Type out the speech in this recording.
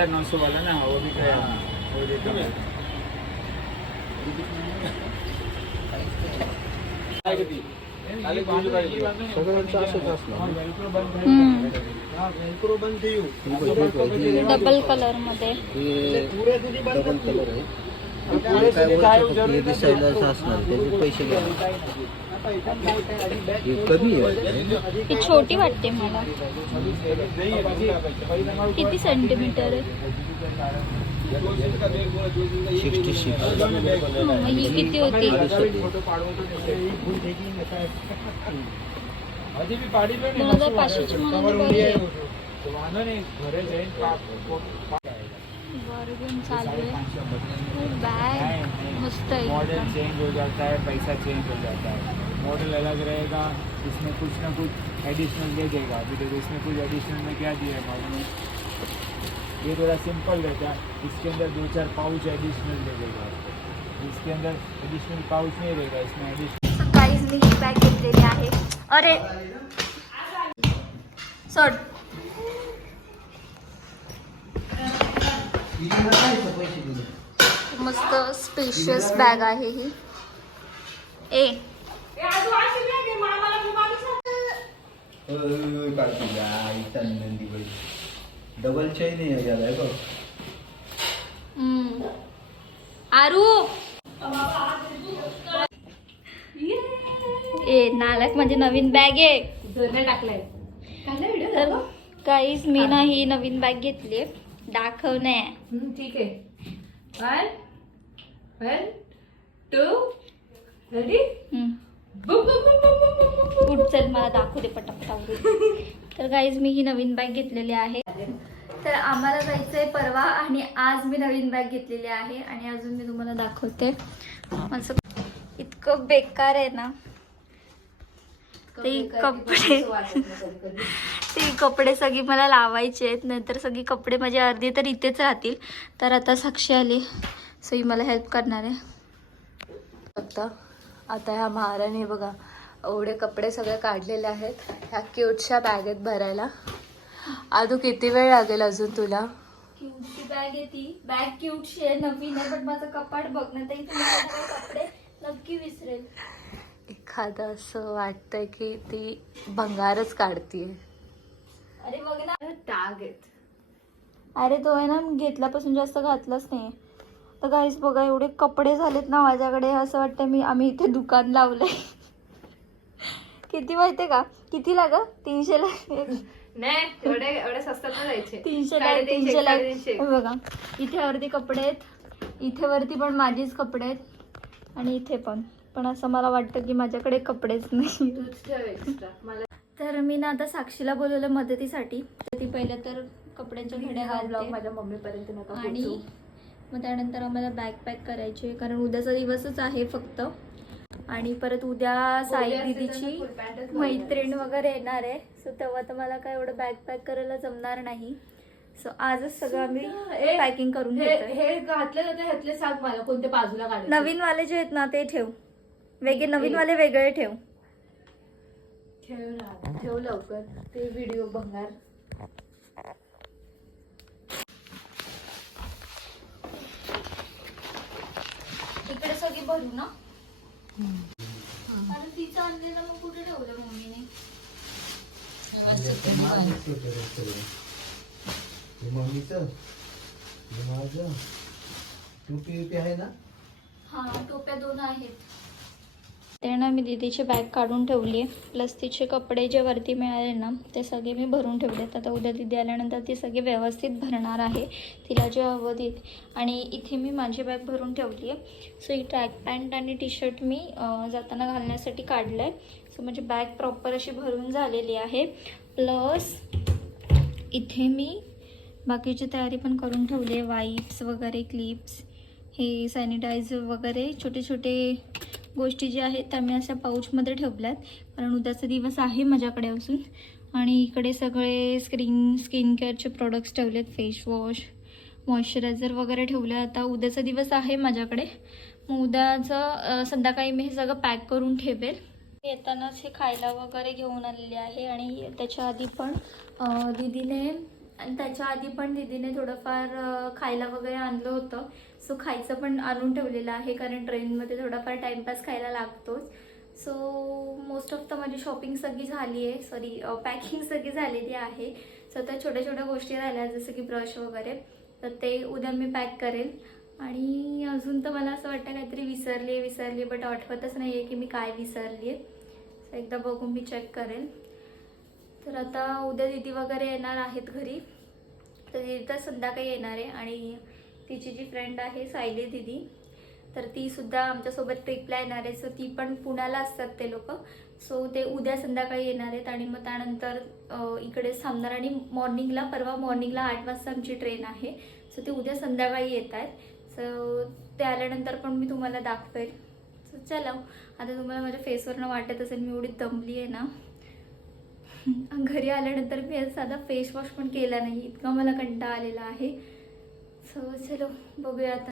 हजार नौ सौ वाला ना वो भी है वो देता हूँ सगळ्यांचं असंच असणार. डबल कलरमध्ये. हे डबल कलर आहे. काय वर्ष हे दिसायला असं असणार त्याचे पैसे घ्या हे कमी आहे ही छोटी वाटते मला. किती सेंटीमीटर आहे? सिक्स्टी सिक्स मग ही किती होती? पाड़ी दोन हजार पाचशेची मला बॅग मस्त मॉडल चेंज हो जाता है पैसा चेंज हो जाता है। मॉडल अलग रहेगा इसमें कुछ ना कुछ एडिशनल दे देगा। अभी देखो इसमें कुछ एडिशनल में क्या दिया है मालूम है ये थोड़ा सिंपल रहता है। इसके अंदर दो चार पाउच एडिशनल दे देगा। इसके अंदर एडिशनल पाउच नहीं रहेगा इसमें एडिशनल काहीच मी ही बॅग घेतलेली आहे। अरे। सोड मस्त स्पेशियस बॅग आहे ही. ए. डबल चैन आहे बघ. हम्म. आरू. ए नालक म्हणजे नवीन बॅग आहे. तर काहीच मी ना ही नवीन बॅग घेतली दाखवणे ठीक आहे. वन वन टू रेडी चल मला दाखवू दे पटापट तर काहीच मी ही नवीन बॅग घेतलेली आहे. तर आम्हाला जायचंय परवा आणि आज मी नवीन बॅग घेतलेली आहे आणि अजून मी तुम्हाला दाखवते. माझं इतकं बेकार आहे ना. ते कपडे ते कपडे सगळी मला लावायचे आहेत. नंतर सगळी कपडे माझे अर्धे तर इथेच राहतील. तर आता साक्षी आली. सो ही मला हेल्प करणार आहे. बघता आता ह्या महाराने बघा एवढे कपडे सगळे काढलेले आहेत. ह्या क्यूटच्या बॅगेत भरायला. आदू किती वेळ लागेल अजून तुला? क्यूटची बॅग आहे ती. बॅग क्यूटची आहे नवीन आहे पण माझं कपाट बघ ना कपडे नक्की विसरेल. एखादं असं वाटतंय की ती भंगारच काढतीये. अरे बघ ना. आहेत. अरे तो आहे ना घेतल्यापासून जास्त घातलाच नाही. तर काहीच बघा एवढे कपडे झालेत ना माझ्याकडे असं वाटतं मी आम्ही इथे दुकान लावलंय. किती माहितीये का? किती लाग? तीनशे ला नाही एवढे एवढे स्वस्तात नाही जायचे. तीनशे ला साडेतीनशे, तीनशे ला साडेतीनशे. हे बघा इथे वरती कपडे आहेत. इथे वरती पण माझीच कपडे आहेत. आणि इथे पण. पण असं मला वाटतं की माझ्याकडे कपडेच नाही. तूच ठेव एक्स्ट्रा मला तर मी ना आता साक्षीला बोलवलं मदतीसाठी. ती पहिलं तर कपड्यांच्या घड्या घालते. माझ्या मम्मीपर्यंत नका आणि. मग त्यानंतर आम्हाला बॅग पॅक करायची आहे. कारण उद्याचा दिवसच आहे फक्त. आणि परत उद्या साई दिदीची मैत्रीण वगैरे येणार आहे. सो तेव्हा तर मला काय एवढं बॅग पॅक करायला जमणार नाही. सो आजच सगळं आम्ही पॅकिंग करून हे हे घातले जाते ह्यातले सांग मला. कोणत्या बाजूला नवीन वाले जे आहेत ना ते ठेव. वेगळे नवीन वाले वेगळे ठेव. ठेव ना ठेव लवकर ते व्हिडिओ भंगार इकडे सगळी भरू ना. अरे तिचं आणलेलं मग कुठे ठेवलं मम्मीने? मम्मीचं? माझं टोपी आहे ना? हा टोप्या दोन आहेत. ते ना मी दीदीची बॅग काढून ठेवली आहे प्लस तिचे कपडे जे वरती मिळाले ना ते सगळे मी भरून ठेवले आहेत आता उद्या दीदी आल्यानंतर ती सगळी व्यवस्थित भरणार आहे. तिला जे हवं आणि इथे मी माझी बॅग भरून ठेवली आहे सो ही ट्रॅक पॅन्ट आणि टी शर्ट मी जाताना घालण्यासाठी काढलं आहे सो माझी बॅग प्रॉपर अशी भरून झालेली आहे. प्लस इथे मी बाकीची तयारी पण करून ठेवली आहे वाईप्स वगैरे क्लिप्स हे सॅनिटायझर वगैरे छोटे छोटे गोष्टी ज्या आहेत त्या मी अशा पाऊचमध्ये ठेवल्यात. कारण उद्याचा दिवस आहे माझ्याकडे असून. आणि इकडे सगळे स्क्रीन स्किन केअरचे प्रोडक्ट्स ठेवलेत. फेसवॉश मॉइश्चरायझर वगैरे ठेवले. आता उद्याचा दिवस आहे माझ्याकडे. मग उद्याचं संध्याकाळी मी हे सगळं पॅक करून ठेवेल. येतानाच हे खायला वगैरे घेऊन आलेले आहे. आणि त्याच्या आधी पण दीदीने आणि त्याच्या आधी पण दीदीने थोडंफार खायला वगैरे आणलं होतं. सो खायचं पण आणून ठेवलेलं आहे कारण ट्रेनमध्ये थोडाफार टाईमपास खायला लागतोच. सो मोस्ट ऑफ द माझी शॉपिंग सगळी झाली आहे. सॉरी पॅकिंग सगळी झालेली आहे. सो आता छोट्या छोट्या गोष्टी राहिल्या जसं की ब्रश वगैरे. तर ते उद्या मी पॅक करेल. आणि अजून तर मला असं वाटतं काहीतरी विसरली आहे विसरली बट आठवतच नाही आहे की मी काय विसरली आहे सो एकदा बघून मी चेक करेल. तर आता उद्या दिदी वगैरे येणार आहेत घरी. तर दिदी तर संध्याकाळी येणार आहे आणि तिची जी फ्रेंड आहे सायली दिदी तर ती सुद्धा आमच्यासोबत ट्रिपला येणार आहे. सो ती पण पुण्याला असतात ते लोक. सो ते उद्या संध्याकाळी येणार आहेत आणि मग त्यानंतर इकडे थांबणार आणि मॉर्निंगला परवा मॉर्निंगला आठ वाजता आमची ट्रेन आहे. सो ते उद्या संध्याकाळी येत आहेत. सो ते आल्यानंतर पण मी तुम्हाला दाखवेल. सो चला. आता तुम्हाला माझ्या फेसवरनं वाटत असेल मी एवढी दमली आहे ना. घरी आल्यानंतर मी साधा फेस वॉश पण केला नाही. इतका मला कंटाळा आलेला आहे. सो चलो बघूया आता.